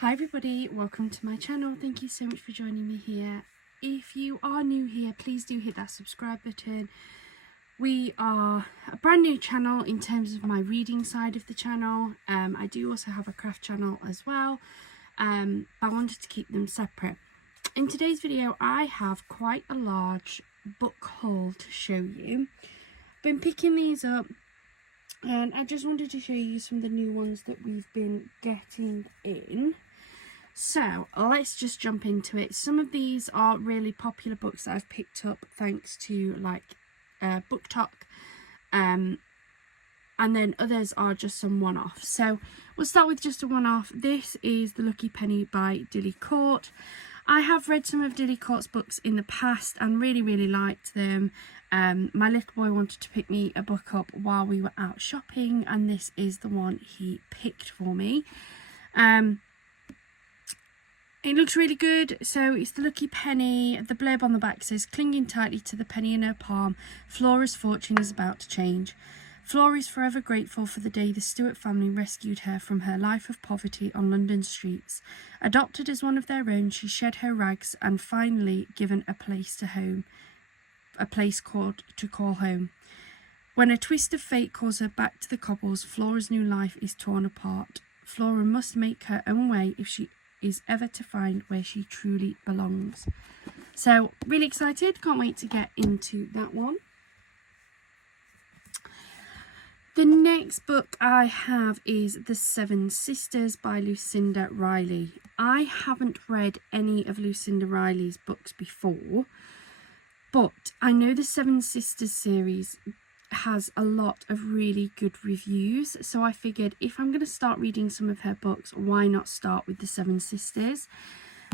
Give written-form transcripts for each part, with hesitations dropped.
Hi everybody, welcome to my channel. Thank you so much for joining me here. If you are new here, please do hit that subscribe button. We are a brand new channel in terms of my reading side of the channel. I do also have a craft channel as well, but I wanted to keep them separate. In today's video, I have quite a large book haul to show you. I've been picking these up and I just wanted to show you some of the new ones that we've been getting in. So let's just jump into it. Some of these are really popular books that I've picked up thanks to BookTok, and then others are just some one-offs. So we'll start with just a one-off. This is The Lucky Penny by Dilly Court. I have read some of Dilly Court's books in the past and really liked them. My little boy wanted to pick me a book up while we were out shopping, and this is the one he picked for me. It looks really good. So it's The Lucky Penny. The blurb on the back says, clinging tightly to the penny in her palm, Flora's fortune is about to change. Flora is forever grateful for the day the Stewart family rescued her from her life of poverty on London streets. Adopted as one of their own, she shed her rags and finally given a place to call home. When a twist of fate calls her back to the cobbles, Flora's new life is torn apart. Flora must make her own way if she is ever to find where she truly belongs. So really excited, can't wait to get into that one. The next book I have is The Seven Sisters by Lucinda Riley. I haven't read any of Lucinda Riley's books before, but I know the Seven Sisters series has a lot of really good reviews, so I figured if I'm going to start reading some of her books, why not start with The Seven Sisters.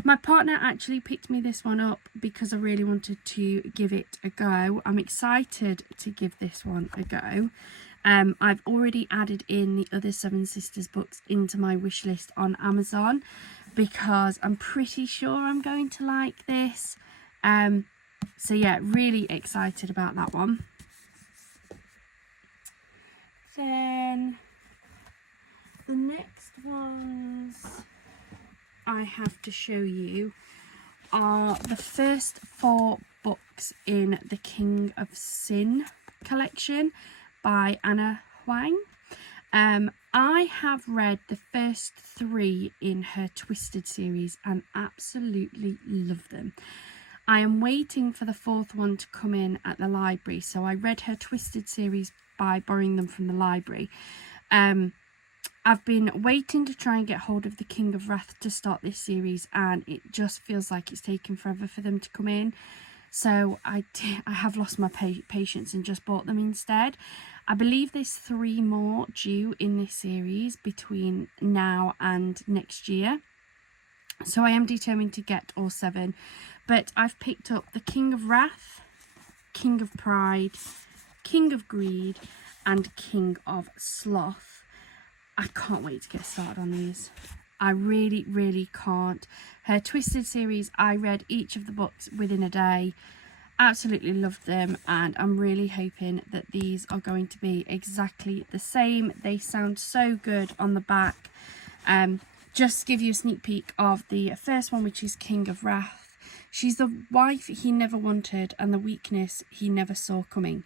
My partner actually picked me this one up because I really wanted to give it a go. I'm excited to give this one a go. I've already added in the other Seven Sisters books into my wish list on Amazon because I'm pretty sure I'm going to like this. So yeah, really excited about that one. Then the next ones I have to show you are the first 4 books in the King of Sin collection by Anna Huang. I have read the first 3 in her Twisted series and absolutely love them. I am waiting for the 4th one to come in at the library, so I read her Twisted series by borrowing them from the library. I've been waiting to try and get hold of the King of Wrath to start this series, and it just feels like it's taken forever for them to come in. So I have lost my patience and just bought them instead. I believe there's 3 more due in this series between now and next year. So I am determined to get all 7. But I've picked up the King of Wrath, King of Pride, King of Greed, and King of Sloth. I can't wait to get started on these. I really can't. Her Twisted series, I read each of the books within a day. Absolutely loved them, and I'm really hoping that these are going to be exactly the same. They sound so good on the back. Just to give you a sneak peek of the first one, which is King of Wrath. She's the wife he never wanted and the weakness he never saw coming.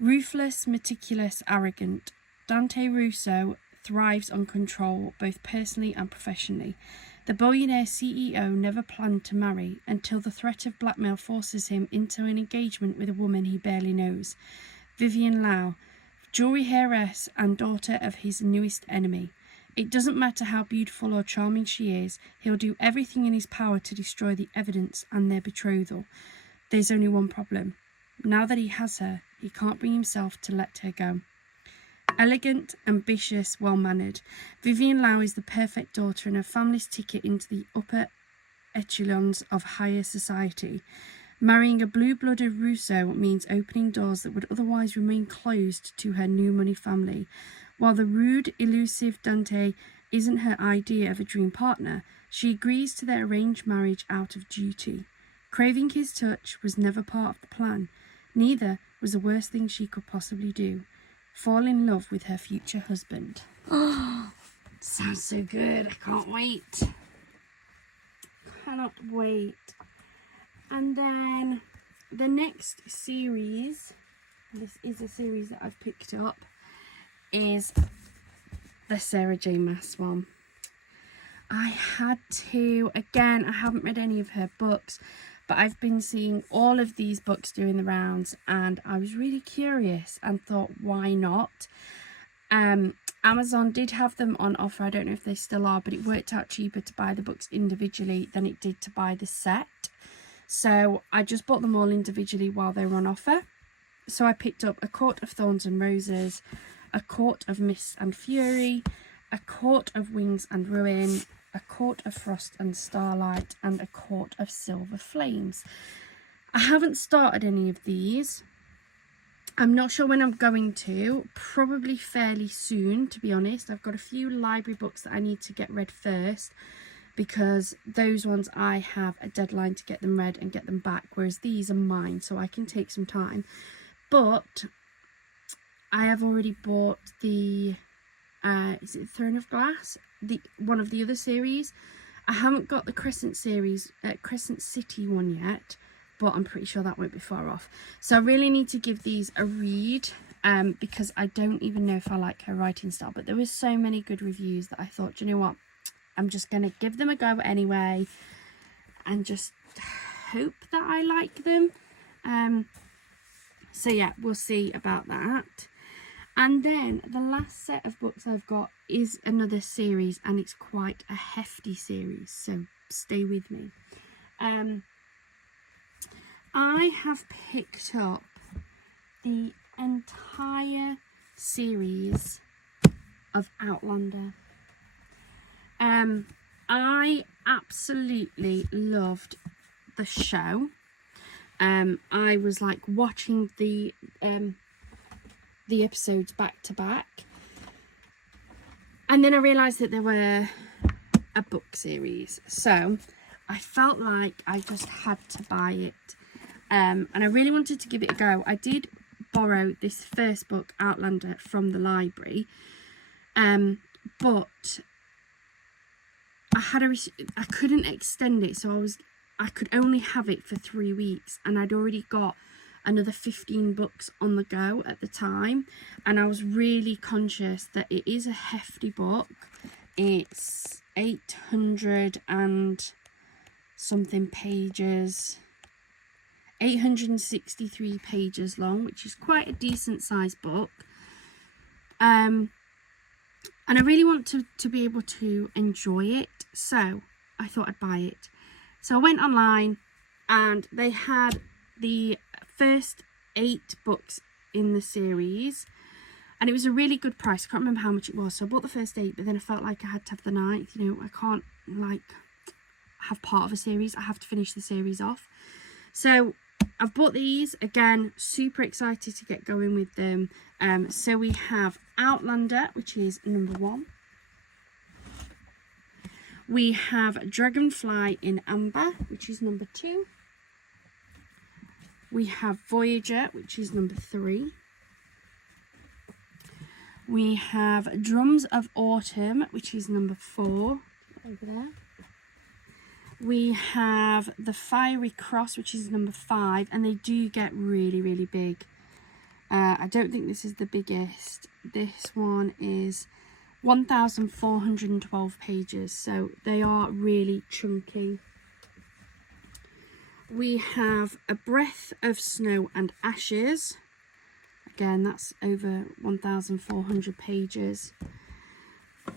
Ruthless, meticulous, arrogant, Dante Russo thrives on control both personally and professionally. The billionaire CEO never planned to marry until the threat of blackmail forces him into an engagement with a woman he barely knows. Vivian Lau, jewelry heiress and daughter of his newest enemy. It doesn't matter how beautiful or charming she is, he'll do everything in his power to destroy the evidence and their betrothal. There's only one problem. Now that he has her, he can't bring himself to let her go. Elegant, ambitious, well-mannered, Vivian Lau is the perfect daughter and her family's ticket into the upper echelons of higher society. Marrying a blue-blooded Russo means opening doors that would otherwise remain closed to her new money family. While the rude, elusive Dante isn't her idea of a dream partner, she agrees to their arranged marriage out of duty. Craving his touch was never part of the plan. Neither was the worst thing she could possibly do. Fall in love with her future husband. Oh, sounds so good. I can't wait. cannot wait. And then the next series, this is a series that I've picked up, is the Sarah J Maas one. I had to, again, I haven't read any of her books, but I've been seeing all of these books doing the rounds, and I was really curious and thought, why not? Amazon did have them on offer. I don't know if they still are, but it worked out cheaper to buy the books individually than it did to buy the set. So I just bought them all individually while they were on offer. So I picked up A Court of Thorns and Roses, A Court of Mist and Fury, A Court of Wings and Ruin, A Court of Frost and Starlight, and A Court of Silver Flames. I haven't started any of these. I'm not sure when I'm going to, probably fairly soon, to be honest. I've got a few library books that I need to get read first, because those ones I have a deadline to get them read and get them back, whereas these are mine, so I can take some time. But I have already bought the is it Throne of Glass, one of the other series. I haven't got the Crescent series, Crescent City one yet, but I'm pretty sure that won't be far off. So I really need to give these a read, because I don't even know if I like her writing style. But there were so many good reviews that I thought, you know what, I'm just going to give them a go anyway and just hope that I like them. So yeah, we'll see about that. And then the last set of books I've got is another series, and it's quite a hefty series, so stay with me. I have picked up the entire series of Outlander. I absolutely loved the show. I was like watching the episodes back to back, and then I realised that there were a book series, so I felt like I just had to buy it, and I really wanted to give it a go. I did borrow this first book, Outlander, from the library, but I couldn't extend it, so I could only have it for 3 weeks, and I'd already got another 15 books on the go at the time, and I was really conscious that it is a hefty book. It's 800 and something pages, 863 pages long, which is quite a decent sized book, and I really want to be able to enjoy it, so I thought I'd buy it. So I went online, and they had the first 8 books in the series, and it was a really good price. I can't remember how much it was, so I bought the first 8, but then I felt like I had to have the 9th. You know, I can't like have part of a series, I have to finish the series off. So I've bought these again, super excited to get going with them. So we have Outlander, which is number 1. We have Dragonfly in Amber, which is number 2. We have Voyager, which is number 3. We have Drums of Autumn, which is number 4. Over there. We have The Fiery Cross, which is number 5, and they do get really, really big. I don't think this is the biggest. This one is 1,412 pages, so they are really chunky. We have A Breath of Snow and Ashes. Again, that's over 1,400 pages.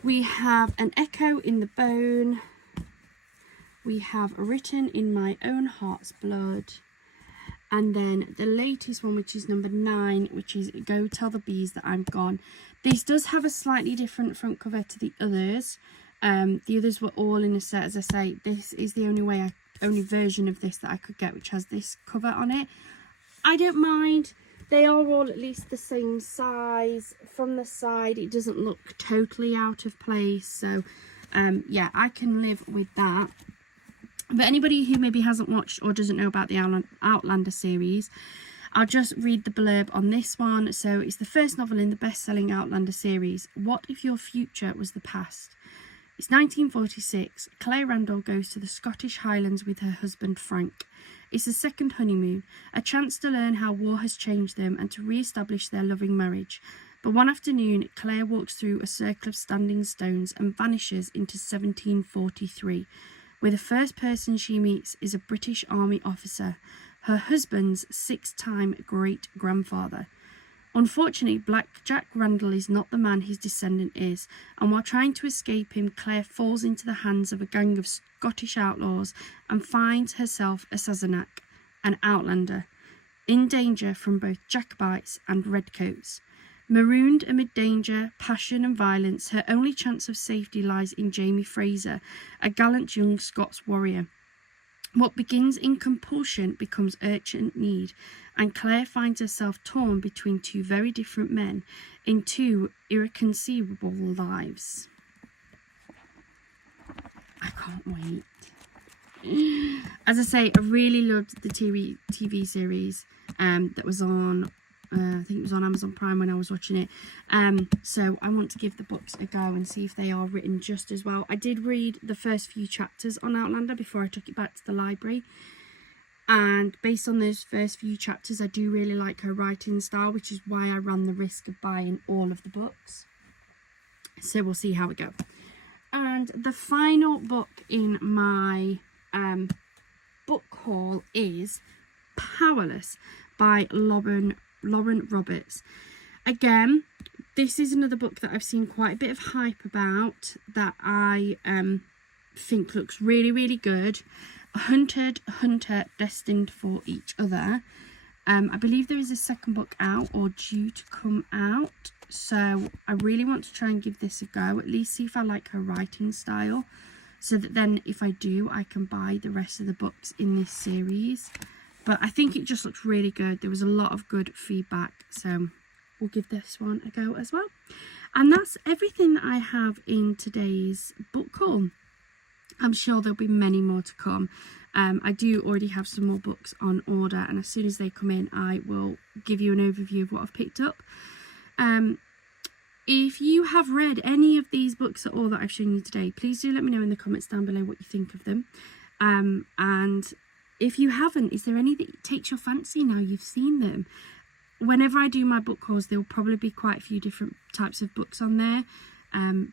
We have An Echo in the Bone. We have Written in My Own Heart's Blood. And then the latest one, which is number 9, which is Go Tell the Bees That I'm Gone. This does have a slightly different front cover to the others. The others were all in a set, as I say. This is the only version of this that I could get, which has this cover on it. I don't mind. They are all at least the same size. From the side, it doesn't look totally out of place. So, yeah, I can live with that. But anybody who maybe hasn't watched or doesn't know about the Outlander series, I'll just read the blurb on this one. So it's the first novel in the best-selling Outlander series. What if your future was the past? It's 1946. Claire Randall goes to the Scottish Highlands with her husband Frank. It's a second honeymoon, a chance to learn how war has changed them and to re-establish their loving marriage. But one afternoon, Claire walks through a circle of standing stones and vanishes into 1743, where the first person she meets is a British Army officer, her husband's 6-time great-grandfather. Unfortunately, Black Jack Randall is not the man his descendant is, and while trying to escape him, Claire falls into the hands of a gang of Scottish outlaws and finds herself a Sassenach, an outlander, in danger from both Jacobites and redcoats. Marooned amid danger, passion and violence, her only chance of safety lies in Jamie Fraser, a gallant young Scots warrior. What begins in compulsion becomes urgent need, and Claire finds herself torn between two very different men in two irreconcilable lives. I can't wait. As I say, I really loved the TV series that was on, I think it was on Amazon Prime when I was watching it. So I want to give the books a go and see if they are written just as well. I did read the first few chapters on Outlander before I took it back to the library. And based on those first few chapters, I do really like her writing style, which is why I ran the risk of buying all of the books. So we'll see how it goes. And the final book in my book haul is Powerless by Lauren Roberts. Again, this is another book that I've seen quite a bit of hype about that I think looks really, really good. Hunter, Destined for Each Other. I believe there is a second book out or due to come out, so I really want to try and give this a go, at least see if I like her writing style, so that then if I do, I can buy the rest of the books in this series. But I think it just looks really good. There was a lot of good feedback, so we'll give this one a go as well. And that's everything that I have in today's book haul. I'm sure there'll be many more to come. I do already have some more books on order, and as soon as they come in, I will give you an overview of what I've picked up. If you have read any of these books at all that I've shown you today, please do let me know in the comments down below what you think of them. And if you haven't, is there any that takes your fancy now you've seen them? Whenever I do my book hauls, there will probably be quite a few different types of books on there.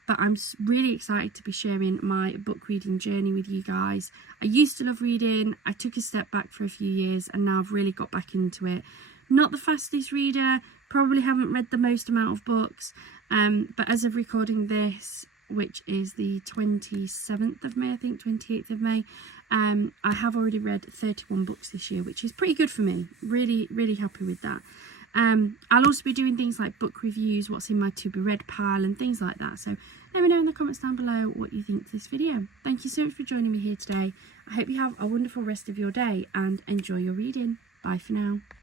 But I'm really excited to be sharing my book reading journey with you guys. I used to love reading. I took a step back for a few years and now I've really got back into it. Not the fastest reader, probably haven't read the most amount of books. But as of recording this, which is the 27th of May, I think 28th of May, I have already read 31 books this year, which is pretty good for me. Really, really happy with that. I'll also be doing things like book reviews, what's in my to be read pile and things like that. So let me know in the comments down below what you think of this video. Thank you so much for joining me here today. I hope you have a wonderful rest of your day and enjoy your reading. Bye for now.